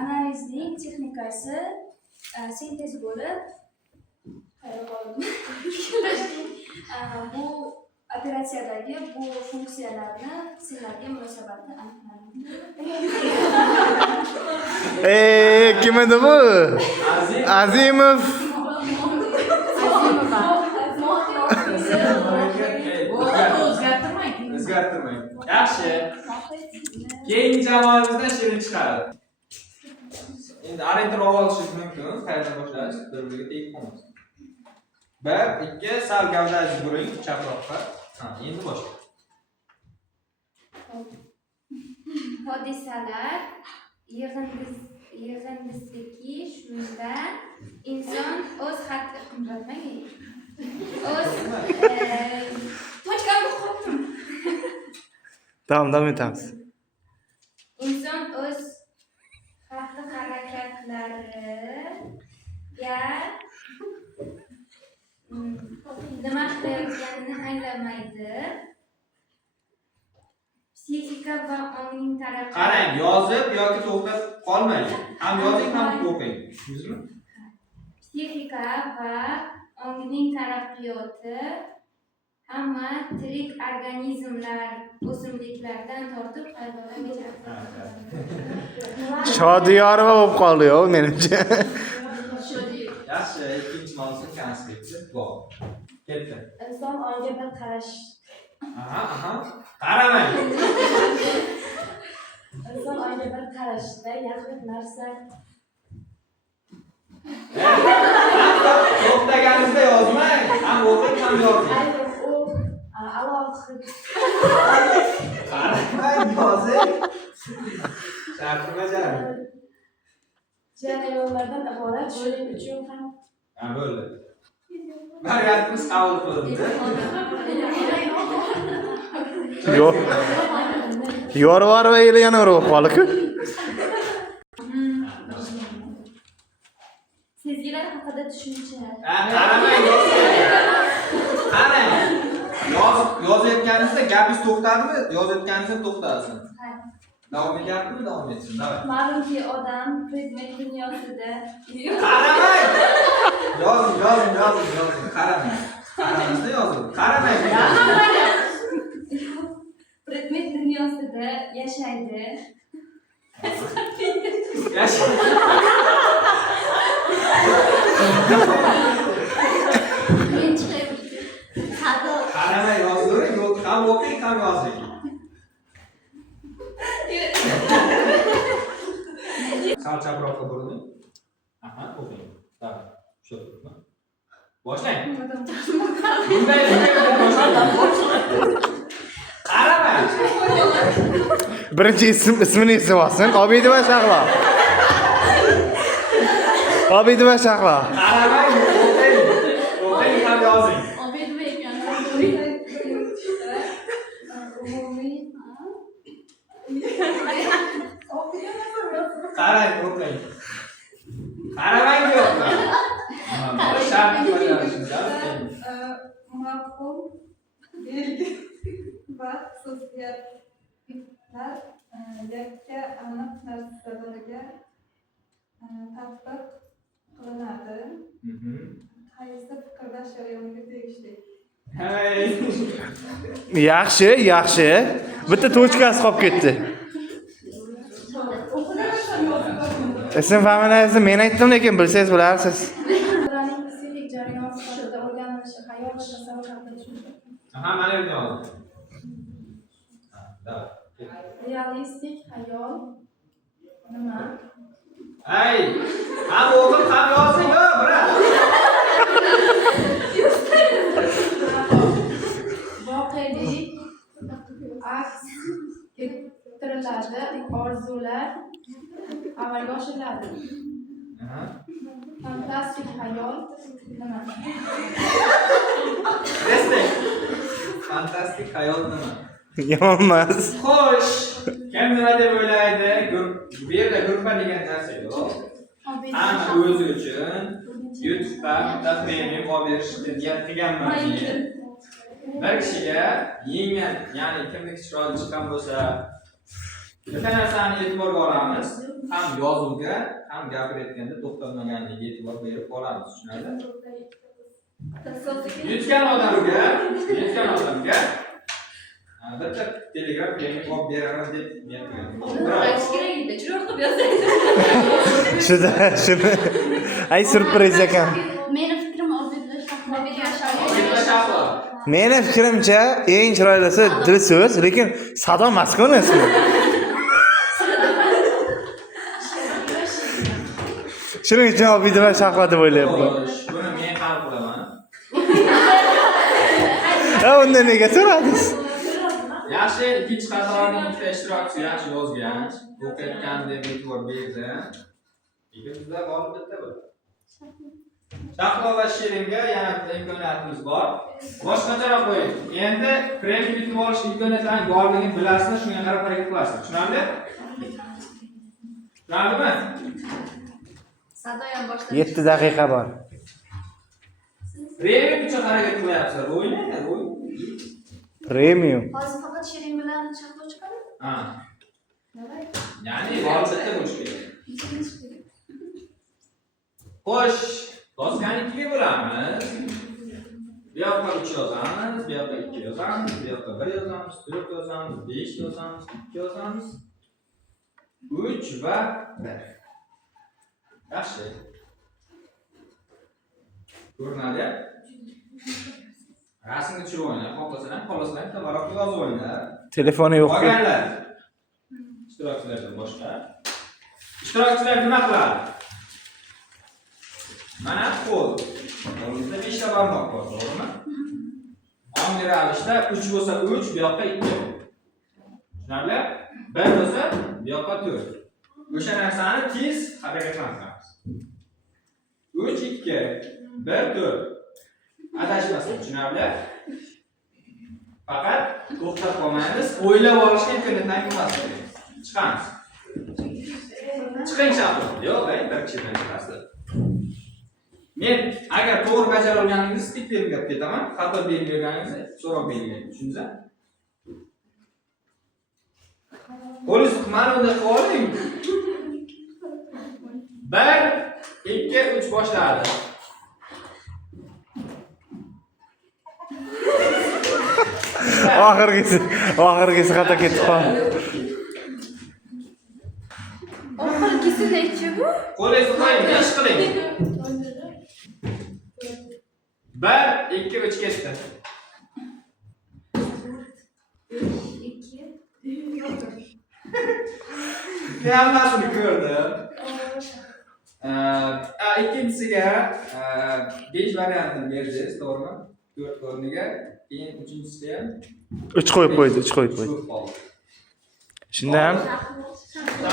analizning texnikasi sintez bo'lib, bu operatsiyadagi bu funksiyalarni qismlarga munosabatni aniqlaydi. Kim edi bu? Azimov. O'zgartirmang. Yaxshi. Keyingi jamoamizdan shirin chiqadi. Endi orientir olishingiz mumkin. Qayerdan boshlash? Bir-biriga tegib qolmas. 1, 2, sal gavdangizni buring chaproqqa. Ha, endi boshla. Hodisalar yig'indisiki shunda inson o'z xatti qimmatmagan. O'z tochkamni qopdim. Davom etamiz. İnson o'z xatti harakatlariga nima qilayotganini anglamaydi. Psixika va ongning taraqqiyoti. Qarang, yozib yoki to'xtab qolmang. Ham yozing, ham o'qing. Tushundingizmi? Psixika va ongning taraqqiyoti hamma tirik organizmlar o'simliklardan tortib hayvonlargacha. Shodiyorova bo'lib qoldi-yu menimcha. Yaxshi, ikkinchi mavzu konspekti bor. Ketdi. Inson onga bir qarash. Aha. Qaramang. Inson onga bir qarashda yaqin narsa To'xtaganingizda yozmang. Ham o'qing, ham yozing. alohida Qaramang, yozing. Shartni bajaring. jarayonlardan iborat shuning uchun ham Ha, bo'ldi. Variantimiz qabul qilindi. Yo'q. Yorvarva yili yana urib qoldi-ku. sezgilar haqida tushuncha. Qaramang, qarang. Yozayotganingizda gapingiz to'xtadimi? Yozayotganingizda to'xtasin. Davom etyaptimi? Davom etsin. Davay. Ma'lumki odam predmet dunyosida Qaramang. Yozing. Qaramang. Qaramangizda yozing. Qaramang. predmet dunyosida yashaydi. Qaramang, yozing. Ham o'qing, ham yozing. Sal chaproqqa burilin. Aha, o'qing. Davay. Shu. Boshlang. Bunday boshlang. Qaramang. Birinchi ismini eslab olsin. Obidova Shahlo. Obidova Shahlo. Qaramang, o'qing, ham yozing. Qarang, o'qing. Qaramang yo'qmi? Shartni bajarishimiz mafhum, belgi va xususiyatlar yakka aniq narsalarga tatbiq qilinadi. Qaysi fikrlash jarayoniga tegishli? Hey. Yaxshi. Bitta tochkasi qolib ketdi. Ism familiyangizni men aytdim, lekin bilsangiz bilarsiz. Aha, mana yerga yozing. Davay. Realistik hayol nima? Hey, ham o'qib, ham yozing, brat. Voqelik aks ettiriladi, orzular amalga oshiriladi. Fantastik hayol nima? Respekt. Fantastik hayot nima? Yomon emas. Xo'sh, kim nima deb o'ylaydi? Bu yerda gruppa degan narsa yo'q. Hamma o'zi uchun YouTube'da bitta premium olib berishni niyat qilganman men. Bir kishiga ya'ni kimniki chiroyli chiqqan bo'lsa, bitta narsani e'tiborga olamiz. ham yozuvga, ham gapirayotganda to'xtamaganligiga e'tibor berib qolamiz, tushunarli? Yutgan odamga bitta Telegram yangi olib beraman deb niyat qilgan. Shuni. Ay surpriz ekan. Meni fikrim Meni fikrimcha eng chiroylisi dil so'z, lekin sado emas-ku nasmi? Shuning uchun Obida va Shahlo deb o'ylayapman. Buni men hal qilaman. Undan nega so'radingiz? Yaxshi, ikkinchi qatorning ikkita ishtirokchisi yaxshi yozgan, o'qiyotgan deb e'tibor berdi. Ikkinchida g'olib bitta bo'ldi. Shahlo va Shiringa yana bitta imkoniyatimiz bor. Boshqacharoq qo'ying. Endi premium yutib olish imkoniyatlarining borligini bilasizlar, shunga qarab harakat qilasizlar. Tushunarli? Tushunarlimi? 7 daqiqa bor. Premium uchun harakat qilyapsizlar. O'ynanglar, o'yin. Premium. Hozir faqat Shirin bilan Shahlo chiqadi. Ha. Ya'ni g'olib bitta bo'lish kerak. Xo'sh, Tosganikiga bo'lamiz. Bu yoqqa 3 yozamiz, bu yoqqa 2 yozamiz, bu yoqqa 1 yozamiz, 4 yozamiz, 5 yozamiz, 2 yozamiz. 3 va 1. Yaxshi. Ko'rinadi. Rasmni tushirib o'yna, xohlasalar tamaroq yozib o'yna. Telefoni yo'q. Qolganlar. Ishtirokchilardan boshqa. Ishtirokchilar nima qiladi? Mana qo'l. Qo'lingizda 5 ta barmoq bor, to'g'rimi? Ongli ravishda 3 bo'lsa 3, bu yoqqa 2. Tushunarli? 1 bo'lsa bu yoqqa 4. O'sha narsani tez harakatlantiramiz. 3 2 1 4. Adashmasin, tushunarli? Faqat to'xtab qolmaymiz, o'ylab olishga imkoniyatdan ko'rmaslik. Chiqamiz. Chiqing Shahlo. Yo'q, bir kishidan chiqasiz. Men agar to'g'ri bajara olganingizni tik belgilab ketaman, xato belgilaganingizda so'roq belgilayman. Tushundingizmi? Qo'lingiz mana bunday qilib oling. 1 2 3 boshladi. Oxirgisi xato ketib qoldi. Oxirgisi nechi bu? Qo'lingizni qo'ying, ish qiling. 1 2 3 ketdi. 2 Hammasini ko'rdim. Ikkinchisiga 5 variantni berdingiz, to'g'rimi? 4 o'rniga, keyin uchinchisiga ham 3 qo'yib qo'ydi, 3 qo'yib qo'ydi. qoldi. Shunda ham Shahlo